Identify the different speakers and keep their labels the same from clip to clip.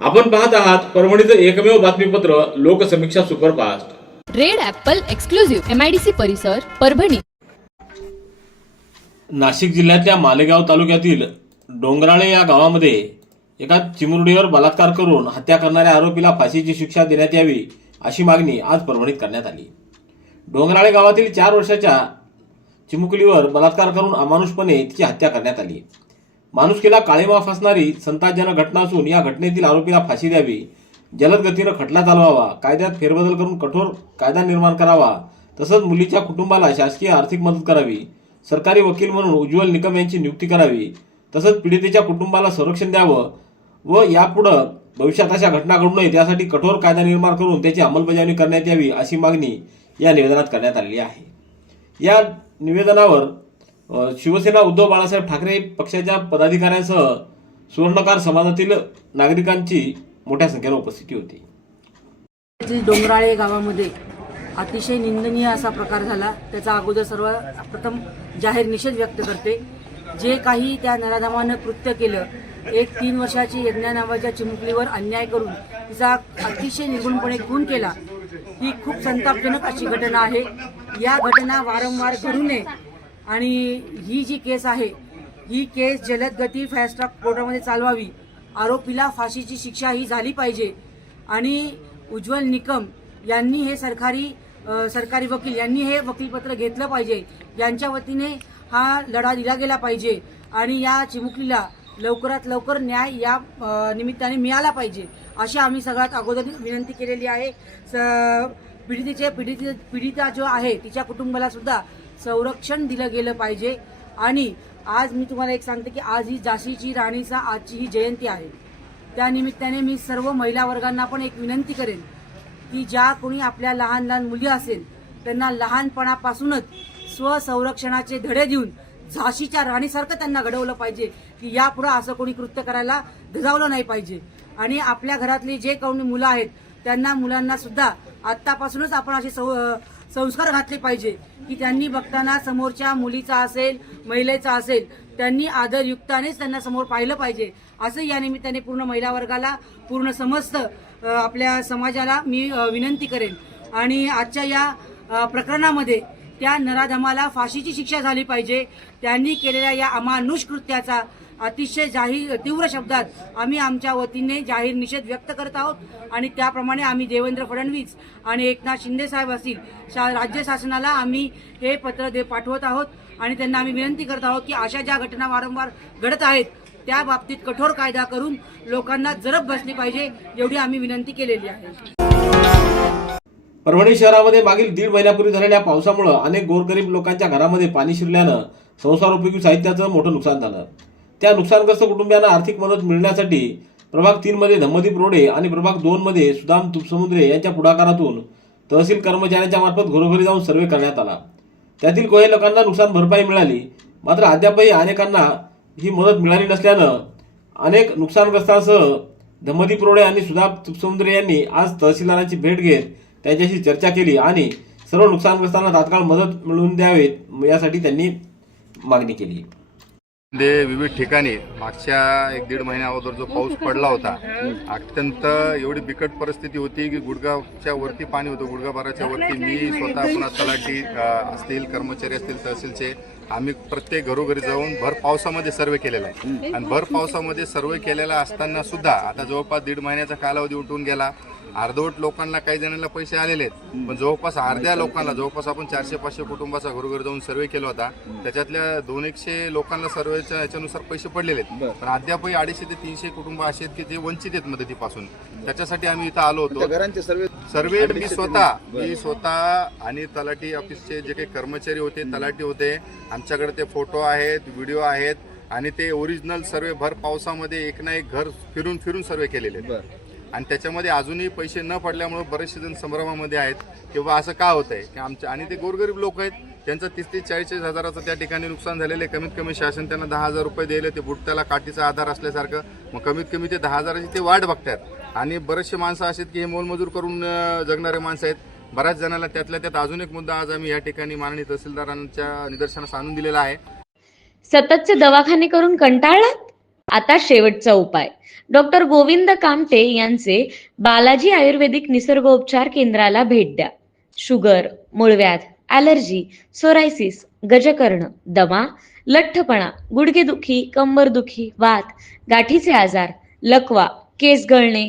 Speaker 1: आपण पाहत आहात परभणीचं एकमेव बातमीपत्र Loksamiksha superfast.
Speaker 2: Red apple exclusive MIDC परिसर परभणी.
Speaker 1: नाशिक जिल्ह्यातल्या मालेगाव तालुक्यातील डोंगराळे या गावामध्ये एका चिमुरडीवर बलात्कार करून हत्या करणाऱ्या आरोपीला फाशीची शिक्षा देण्यात यावी अशी मागणी आज परभणीत करण्यात आली. डोंगराळे गावातील चार वर्षाच्या चिमुकलीवर बलात्कार करून अमानुषपणे तिची हत्या करण्यात आली. माणुसकीला काळेमाफ फासणारी संतापजनक घटना असून या घटनेतील आरोपीला फाशी द्यावी. जलद गतीनं खटला चालवावा. कायद्यात फेरबदल करून कठोर कायदा निर्माण करावा. तसंच मुलीच्या कुटुंबाला शासकीय आर्थिक मदत करावी. सरकारी वकील म्हणून उज्ज्वल निकम यांची नियुक्ती करावी. तसंच पीडितेच्या कुटुंबाला संरक्षण द्यावं व यापुढं भविष्यात अशा घटना घडू नये त्यासाठी कठोर कायदा निर्माण करून त्याची अंमलबजावणी करण्यात यावी अशी मागणी या निवेदनात करण्यात आलेली आहे. या निवेदनावर शिवसेना उद्धव बाळासाहेब ठाकरे पक्षाच्या पदाधिकाऱ्यांसह सुवर्णकार समाजातील नागरिकांची मोठ्या संख्येने उपस्थिती होती.
Speaker 3: डोंगराळे गावामध्ये अतिशय निंदनीय असा प्रकार झाला. त्याचा अगोदर सर्व प्रथम जाहीर निषेध व्यक्त करते. जे काही त्या नराधमानं कृत्य केलं एक तीन वर्षाची यज्ञा नावाच्या चिमुकलीवर अन्याय करून तिचा अतिशय निगुणपणे खून केला ही खूप संतापजनक अशी घटना आहे. या घटना वारंवार घडू नये आणि ही जी केस आहे ही केस जलद गती फास्ट ट्रॅक कोर्टामध्ये चालवावी. आरोपीला फाशीची शिक्षा ही झाली पाहिजे. आणि उज्ज्वल निकम यांनी हे सरकारी सरकारी वकील यांनी हे वकीलपत्र घेतलं पाहिजे. यांच्या वतीने हा लढा दिला गेला पाहिजे. आणि या चिमुकलीला लवकरात लवकर न्याय या निमित्ताने मिळाला पाहिजे. अशी आम्ही सगळ्यात अगोदर विनंती केलेली आहे. स- पीडितेचे पीडित पीडिता जो आहे तिच्या कुटुंबाला सुद्धा संरक्षण दिलं गेलं पाहिजे. आणि आज मी तुम्हाला एक सांगते की आज ही झाशीची राणीचा आजची ही जयंती आहे. त्यानिमित्ताने मी सर्व महिला वर्गांना पण एक विनंती करेन की ज्या कोणी आपल्या लहान लहान मुली असेल त्यांना लहानपणापासूनच स्वसंरक्षणाचे धडे देऊन झाशीच्या राणीसारखं त्यांना घडवलं पाहिजे की यापुढं असं कोणी कृत्य करायला धजावलं नाही पाहिजे. आणि आपल्या घरातली जे कोणी मुलं आहेत त्यांना मुलांना सुद्धा आत्तापासूनच आपण असे संस्कार घातले पाहिजे की त्यांनी बघताना समोरच्या मुलीचा असेल महिलेचा असेल त्यांनी आदरयुक्तानेच त्यांना समोर पाहिलं पाहिजे. असं या निमित्ताने पूर्ण महिला वर्गाला पूर्ण समस्त आपल्या समाजाला मी विनंती करेन. आणि आजच्या या प्रकरणामध्ये त्या नराधमाला फाशीची शिक्षा झाली पाहिजे. त्यांनी केलेल्या या अमानुष कृत्याचा अतिशय जाहीर तीव्र शब्दात आम्ही आमच्या वतीने जाहीर निषेध व्यक्त करत आहोत आणि त्याप्रमाणे आम्ही देवेंद्र फडणवीस आणि एकनाथ शिंदे साहेब असतील शा राज्य शासनाला आम्ही हे पत्र दे पाठवत आहोत आणि त्यांना आम्ही विनंती करत आहोत की अशा ज्या घटना वारंवार घडत आहेत त्या बाबतीत कठोर कायदा करून लोकांना जरब बसली पाहिजे एवढी आम्ही विनंती केलेली आहे.
Speaker 1: परभणी शहरामध्ये मागील दीड महिन्यापूर्वी झालेल्या पावसामुळे अनेक गोरगरीब लोकांच्या घरामध्ये पाणी शिरल्यानं संसारोपयोगी साहित्याचं मोठं नुकसान झालं. त्या नुकसानग्रस्त कुटुंबियांना आर्थिक मदत मिळण्यासाठी प्रभाग तीनमध्ये धम्मदीप रोडे आणि प्रभाग दोनमध्ये सुदाम तुपसमुद्रे यांच्या पुढाकारातून तहसील कर्मचाऱ्यांच्या मार्फत घरोघरी जाऊन सर्वे करण्यात आला. त्यातील काही लोकांना नुकसान भरपाई मिळाली. मात्र अद्यापही अनेकांना ही मदत मिळाली नसल्यानं अनेक नुकसानग्रस्तांसह धम्मदीप रोडे आणि सुदाम तुपसमुद्रे यांनी आज तहसीलदारांची भेट घेत त्यांच्याशी चर्चा केली आणि सर्व नुकसानग्रस्तांना तात्काळ मदत मिळवून द्यावेत यासाठी त्यांनी मागणी केली.
Speaker 4: दे विविध ठिकाणी. मागच्या एक दीड महिन्या अगोदर जो पाऊस पडला होता अत्यंत एवढी बिकट परिस्थिती होती की गुडगावच्या वरती पाणी होतं गुडगाभराच्या वरती. मी स्वतः पुन्हा तलाठी असतील कर्मचारी असतील तहसीलचे आम्ही प्रत्येक घरोघरी जाऊन भर पावसामध्ये सर्वे केलेला आहे. आणि भर पावसामध्ये सर्वे केलेला असताना सुद्धा आता जवळपास दीड महिन्याचा कालावधी उठून गेला. अर्धवट लोकांना काही जणांना पैसे आलेले आहेत. पण जवळपास अर्ध्या लोकांना जवळपास आपण चारशे पाचशे कुटुंबाचा घरोघरी जाऊन सर्वे केला होता. त्याच्यातल्या दोन एकशे लोकांना सर्वेच्या याच्यानुसार पैसे पडलेले आहेत. पण अद्यापही अडीचशे ते तीनशे कुटुंब असे आहेत की जे वंचित आहेत मदतीपासून. त्याच्यासाठी आम्ही इथं आलो होतो.
Speaker 5: घरांचे सर्व
Speaker 4: सर्वे मी स्वतः मी स्वतः आणि तलाठी ऑफिसचे जे काही कर्मचारी होते तलाठी होते आमच्याकडे ते फोटो आहेत व्हिडिओ आहेत आणि ते ओरिजिनल सर्वे भर पावसामध्ये एक ना एक घर फिरून फिरून सर्वे केलेले आणि त्याच्यामध्ये अजूनही पैसे न पडल्यामुळे बरेचसे जण संभ्रमामध्ये आहेत किंवा असं का होत आहे की आमच्या आणि ते गोरगरीब लोक आहेत त्यांचं तीस तीस चाळीस चाळीस हजाराचं त्या ठिकाणी नुकसान झालेलं आहे. कमीत कमी शासन त्यांना दहा हजार रुपये दिले ते बुडत्याला काठीचा आधार असल्यासारखं. मग कमीत कमी ते दहा हजाराची ते वाट बघतात आणि बरेचसे माणसं असे आहेत की हे मोलमजूर करून जगणारे माणसं आहेत. बऱ्याच जणांना त्यातल्या त्यात अजून एक मुद्दा आज आम्ही या ठिकाणी माननीय तहसीलदारांच्या निदर्शनास आणून दिलेला आहे.
Speaker 6: सततचे दवाखाने करून कंटाळलात? आता शेवटचा उपाय. डॉक्टर गोविंद कामटे यांचे बालाजी आयुर्वेदिक निसर्गोपचार केंद्राला भेट द्या. शुगर मूळव्याध ॲलर्जी सोरायसिस गजकर्ण दमा लठ्ठपणा गुडघेदुखी कंबरदुखी वात गाठीचे आजार लकवा केस गळणे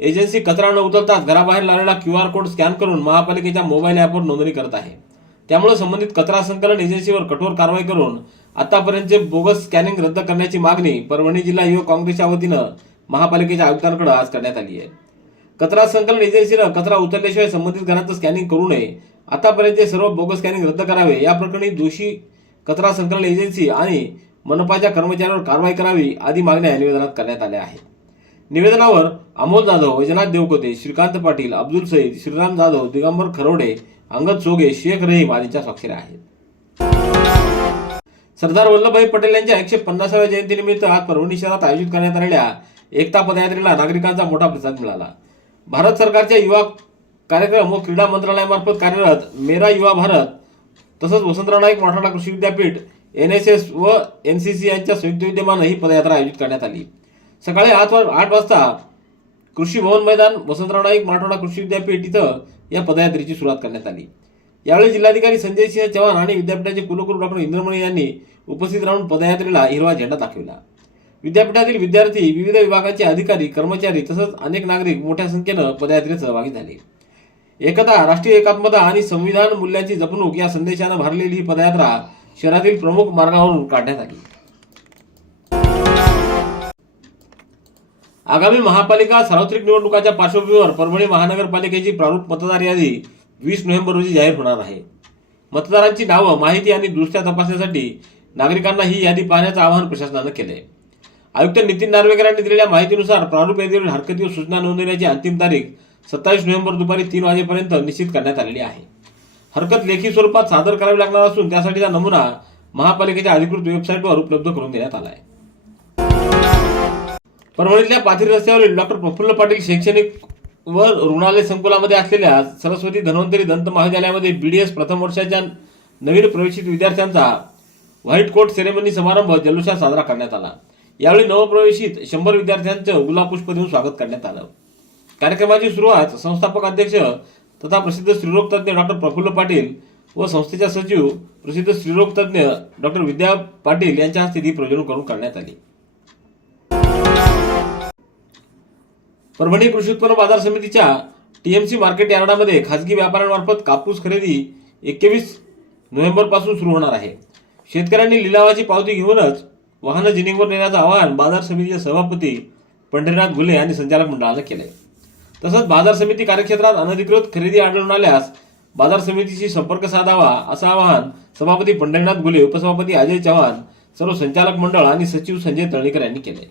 Speaker 1: एजन्सी कचरा न उचलताच घराबाहेर लावलेला क्यू आर कोड स्कॅन करून महापालिकेच्या मोबाईल ॲपवर नोंदणी करत आहे. त्यामुळे संबंधित कचरा संकलन एजन्सीवर कठोर कारवाई करून आतापर्यंतचे बोगस स्कॅनिंग रद्द करण्याची मागणी परभणी जिल्हा युवक काँग्रेसच्या वतीनं महापालिकेच्या आयुक्तांकडे आज करण्यात आली आहे. कचरा संकलन एजन्सीनं कचरा उचलल्याशिवाय संबंधित घरांचं स्कॅनिंग करू नये. आतापर्यंतचे सर्व बोगस स्कॅनिंग रद्द करावे. या प्रकरणी दोषी कचरा संकलन एजन्सी आणि मनपाच्या कर्मचाऱ्यांवर कारवाई करावी आदी मागण्या निवेदनात करण्यात आल्या आहेत. निवेदनावर अमोल जाधव वैजनाथ देवकोते श्रीकांत पाटील अब्दुल सईद श्रीराम जाधव दिगंबर खरोडे अंगद सोगे शेख रहीम आदींच्या स्वाक्षऱ्या आहेत. सरदार वल्लभभाई पटेल यांच्या एकशे पन्नासाव्या जयंतीनिमित्त आज परभणी शहरात आयोजित करण्यात आलेल्या एकता पदयात्रेला नागरिकांचा मोठा प्रतिसाद मिळाला. भारत सरकारच्या युवा कार्यक्रम व क्रीडा मंत्रालयामार्फत कार्यरत मेरा युवा भारत तसंच वसंतराव नाईक मराठवाडा कृषी विद्यापीठ एन एस एस व एन सी सी यांच्या संयुक्त विद्यमानं ही पदयात्रा आयोजित करण्यात आली. सकाळी आठ वा- आठ वाजता कृषी भवन मैदान वसंतराव नाईक मराठवाडा कृषी विद्यापीठ इथं या पदयात्रेची सुरुवात करण्यात आली. यावेळी जिल्हाधिकारी संजय सिंह चव्हाण आणि विद्यापीठाचे कुलगुरू डॉक्टर इंद्रमणी यांनी उपस्थित राहून पदयात्रेला हिरवा झेंडा दाखविला. विद्यापीठातील विद्यार्थी विविध विभागाचे अधिकारी कर्मचारी तसंच अनेक नागरिक मोठ्या संख्येनं पदयात्रेत सहभागी झाले. एकता राष्ट्रीय एकात्मता आणि संविधान मूल्याची जपणूक या संदेशानं भरलेली ही पदयात्रा शहरातील प्रमुख मार्गावरून काढण्यात आली. आगामी महापालिका सार्वत्रिक निवडणुकाच्या पार्श्वभूमीवर परभणी महानगरपालिकेची प्रारूप मतदार यादी वीस नोव्हेंबर रोजी जाहीर होणार आहे. मतदारांची नावं माहिती आणि दृष्ट्या तपासण्यासाठी नागरिकांना ही यादी पाहण्याचं आवाहन प्रशासनानं केलंय. आयुक्त नितीन नार्वेकर यांनी दिलेल्या माहितीनुसार प्रारूप यादीवरील हरकती व सूचना नोंदवण्याची अंतिम तारीख सत्तावीस नोव्हेंबर दुपारी तीन वाजेपर्यंत निश्चित करण्यात आलेली आहे. हरकत लेखी स्वरूपात सादर करावी लागणार असून त्यासाठीचा नमुना महापालिकेच्या अधिकृत वेबसाईटवर उपलब्ध करून देण्यात आला आहे परभणीतल्या पाथरी रस्त्यावरील डॉक्टर प्रफुल्ल पाटील शैक्षणिक व रुग्णालय संकुलामध्ये असलेल्या सरस्वती धन्वंतरी दंत महाविद्यालयामध्ये बीडीएस प्रथम वर्षाच्या नवीन प्रवेशित विद्यार्थ्यांचा व्हाईट कोट सेरेमनी समारंभ जल्लोषात साजरा करण्यात आला. यावेळी नवप्रवेशित शंभर विद्यार्थ्यांचं गुलाबपुष्प देऊन स्वागत करण्यात आलं. कार्यक्रमाची सुरुवात संस्थापक अध्यक्ष तथा प्रसिद्ध स्त्रीरोग तज्ज्ञ डॉक्टर प्रफुल्ल पाटील व संस्थेच्या सचिव प्रसिद्ध स्त्रीरोग तज्ज्ञ डॉक्टर विद्या पाटील यांच्या हस्ते दीपप्रज्वलन करून करण्यात आली. परभणी कृषी उत्पन्न बाजार समितीच्या टीएमसी मार्केट यार्डामध्ये खासगी व्यापाऱ्यांमार्फत कापूस खरेदी एकवीस नोव्हेंबरपासून सुरू होणार आहे. शेतकऱ्यांनी लिलावाची पावती घेऊनच वाहनं जिनिंगवर नेण्याचं आवाहन बाजार समितीचे सभापती पंढरीनाथ घुले यांनी संचालक मंडळानं केलंय. तसंच बाजार समिती कार्यक्षेत्रात अनधिकृत खरेदी आढळून आल्यास बाजार समितीशी संपर्क साधावा असं आवाहन सभापती पंढरीनाथ गुले उपसभापती अजय चव्हाण सर्व संचालक मंडळ आणि सचिव संजय तळणीकर यांनी केले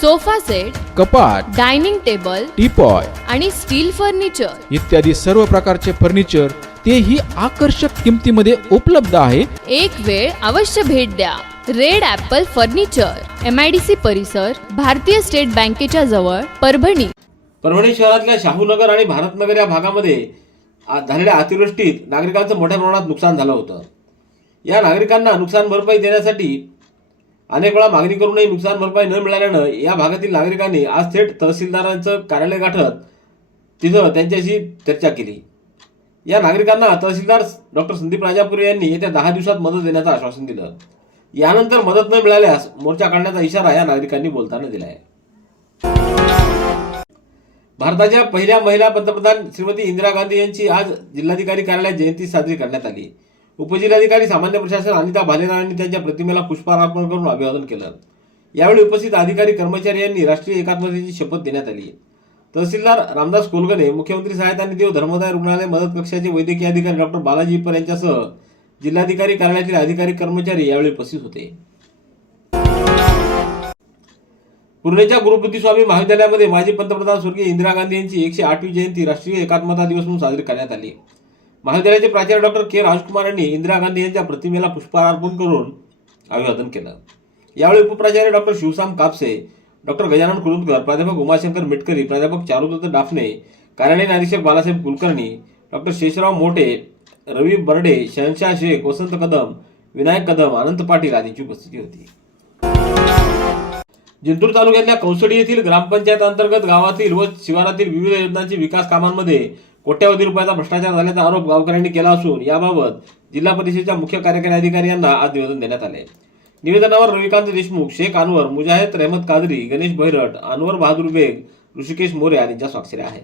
Speaker 2: sofa set
Speaker 5: कपाट
Speaker 2: डायनिंग टेबल
Speaker 5: टीपॉय
Speaker 2: आणि स्टील फर्निचर.
Speaker 5: इत्यादी सर्व प्रकारचे फर्निचर तेही आकर्षक किमतीमध्ये उपलब्ध आहे.
Speaker 2: एक वेळ अवश्य भेट द्या. Red apple furniture M I D C परिसर भारतीय स्टेट बँकेच्या जवळ परभणी.
Speaker 1: परभणी शहरातल्या शाहूनगर आणि भारतनगर या भागामध्ये आ- झालेल्या अतिवृष्टीत नागरिकांचं मोठ्या प्रमाणात नुकसान झालं होतं. या नागरिकांना नुकसान भरपाई देण्यासाठी अनेक वेळा मागणी करूनही नुकसान भरपाई न मिळाल्यानं या भागातील नागरिकांनी आज थेट तहसीलदारांचं कार्यालय गाठत तिथं त्यांच्याशी चर्चा केली. या नागरिकांना तहसीलदार डॉक्टर संदीप राजापुरे यांनी येत्या दहा दिवसात मदत देण्याचं आश्वासन दिलं. यानंतर मदत न मिळाल्यास मोर्चा काढण्याचा इशारा या नागरिकांनी बोलताना दिला आहे भारताच्या पहिल्या महिला पंतप्रधान श्रीमती इंदिरा गांधी यांची आज जिल्हाधिकारी कार्यालयात जयंती साजरी करण्यात आली. उपजिल्हाधिकारी सामान्य प्रशासन अनिता भालेराव यांनी त्यांच्या प्रतिमेला पुष्पहार अर्पण करून अभिवादन केलं. यावेळी उपस्थित अधिकारी कर्मचारी यांनी राष्ट्रीय एकात्मतेची शपथ देण्यात आली. तहसीलदार रामदास कोलगणे मुख्यमंत्री सहायता निधी व धर्मदाय रुग्णालय मदत कक्षाचे वैद्यकीय अधिकारी डॉक्टर बालाजी इप्पर यांच्यासह जिल्हाधिकारी कार्यालयातील अधिकारी कर्मचारी यावेळी उपस्थित होते. पुणेच्या गुरुपती स्वामी महाविद्यालयामध्ये माजी पंतप्रधान स्वर्गीय इंदिरा गांधी यांची एकशे आठवी जयंती राष्ट्रीय एकात्मता दिवस म्हणून साजरी करण्यात आली. महाविद्यालयाचे प्राचार्य डॉक्टर के राजकुमार यांनी इंदिरा गांधी यांच्या प्रतिमेला पुष्पहार अर्पण करून अभिवादन केलं. यावेळी उपप्राचार्य डॉक्टर शिवसाम कापसे डॉक्टर गजानन कुरुंदकर प्राध्यापक उमाशंकर मिटकरी प्राध्यापक चारुदत्त डाफणे कार्यालयीन अधीक्षक बालासाहेब कुलकर्णी डॉक्टर शेषराव मोठे रवी बर्डे शहनशाह शेख वसंत कदम विनायक कदम अनंत पाटील आदींची उपस्थिती होती. जिंतूर तालुक्यातल्या कौसडी येथील ग्रामपंचायत अंतर्गत गावातील व शिवारातील विविध योजनांचे विकास कामांमध्ये कोट्यवधी रुपयाचा भ्रष्टाचार झाल्याचा आरोप गावकऱ्यांनी केला असून याबाबत जिल्हा परिषदेच्या मुख्य कार्यकारी अधिकारी यांना आज निवेदन देण्यात आले. निवेदनावर रविकांत देशमुख शेख अनवर मुजाहिद रहमत कादरी गणेश भैरट अनवर बहादूर बेग ऋषिकेश मोरे यांच्या स्वाक्षऱ्या आहेत.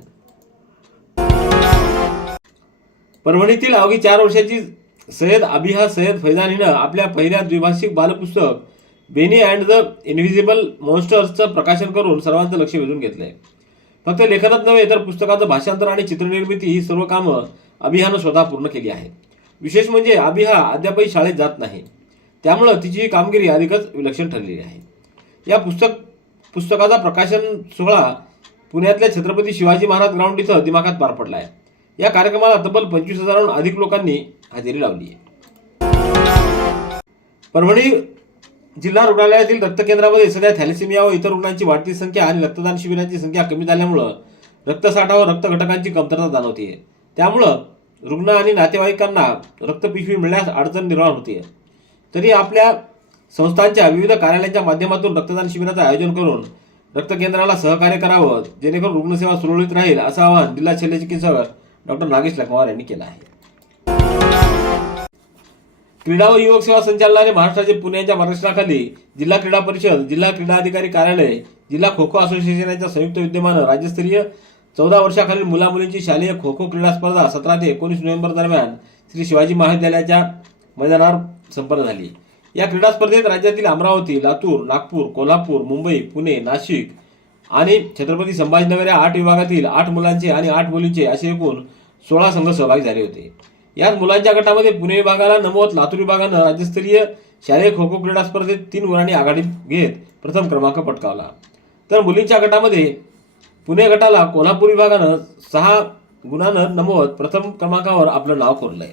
Speaker 1: परभणीतील अवघी चार वर्षाची सय्यद अबिहा सय्यद फैजान हिनं आपल्या पहिल्या द्विभाषिक बालपुस्तक बेनी अँड द इनव्हिजिबल मॉन्स्टर्सचं प्रकाशन करून सर्वांचं लक्ष वेधून घेतलंय. फक्त लेखनच नव्हे तर पुस्तकाचं भाषांतर आणि चित्रनिर्मिती ही सर्व कामं अभिहानं स्वतः पूर्ण केली आहेत. विशेष म्हणजे अभिहा अद्यापही शाळेत जात नाही. त्यामुळं तिची ही कामगिरी अधिकच विलक्षण ठरलेली आहे. या पुस्तक पुस्तकाचा प्रकाशन सोहळा पुण्यातल्या छत्रपती शिवाजी महाराज ग्राउंड इथं दिमाखात पार पडला आहे या कार्यक्रमाला तब्बल पंचवीस हजाराहून अधिक लोकांनी हजेरी लावली आहे परभणी जिल्हा रुग्णालयातील रक्त केंद्रामध्ये सध्या थॅलेसेमिया व इतर रुग्णांची वाढती संख्या आणि रक्तदान शिबिरांची संख्या कमी झाल्यामुळं रक्तसाठा व रक्त घटकांची कमतरता जाणवते त्यामुळं रुग्ण आणि नातेवाईकांना रक्तपिशवी मिळण्यास अडचण निर्माण होते तरी आपल्या संस्थांच्या विविध कार्यालयांच्या माध्यमातून रक्तदान शिबिराचं आयोजन करून रक्त केंद्राला सहकार्य करावं जेणेकरून रुग्णसेवा सुरळीत राहील असं आवाहन जिल्हा शल्यचिकित्सक डॉक्टर नागेश लखमावर यांनी केलं आहे. क्रीडा व युवक सेवा संचालनालय महाराष्ट्राचे पुण्याच्या मार्गदर्शनाखाली जिल्हा क्रीडा परिषद जिल्हा क्रीडा अधिकारी कार्यालय जिल्हा खो खो असोसिएशनच्या संयुक्त विद्यमानं राज्यस्तरीय चौदा वर्षाखालील मुला मुलींची शालेय खो खो क्रीडा स्पर्धा सतरा ते एकोणीस नोव्हेंबर दरम्यान श्री शिवाजी महाविद्यालयाच्या मैदानावर संपन्न झाली. या क्रीडा स्पर्धेत राज्यातील अमरावती लातूर नागपूर कोल्हापूर मुंबई पुणे नाशिक आणि छत्रपती संभाजीनगर या आठ विभागातील आठ मुलांचे आणि आठ मुलींचे असे एकूण सोळा संघ सहभागी झाले होते. याच मुलांच्या गटामध्ये पुणे विभागाला नमवत लातूर विभागानं राज्यस्तरीय शालेय खो खो क्रीडा स्पर्धेत तीन गुणांनी आघाडीत घेत प्रथम क्रमांक पटकावला. तर मुलींच्या गटामध्ये पुणे गटाला कोल्हापूर विभागानं सहा गुणानं नमवत प्रथम क्रमांकावर आपलं नाव कोरलंय.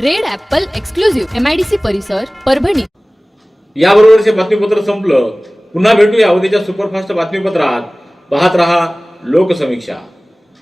Speaker 2: Red apple exclusive M I D C परिसर परभणी.
Speaker 1: याबरोबरचे बातमीपत्र संपलं. पुन्हा भेटूया उद्याच्या सुपरफास्ट बातमीपत्रात. पाहत रहा लोकसमीक्षा.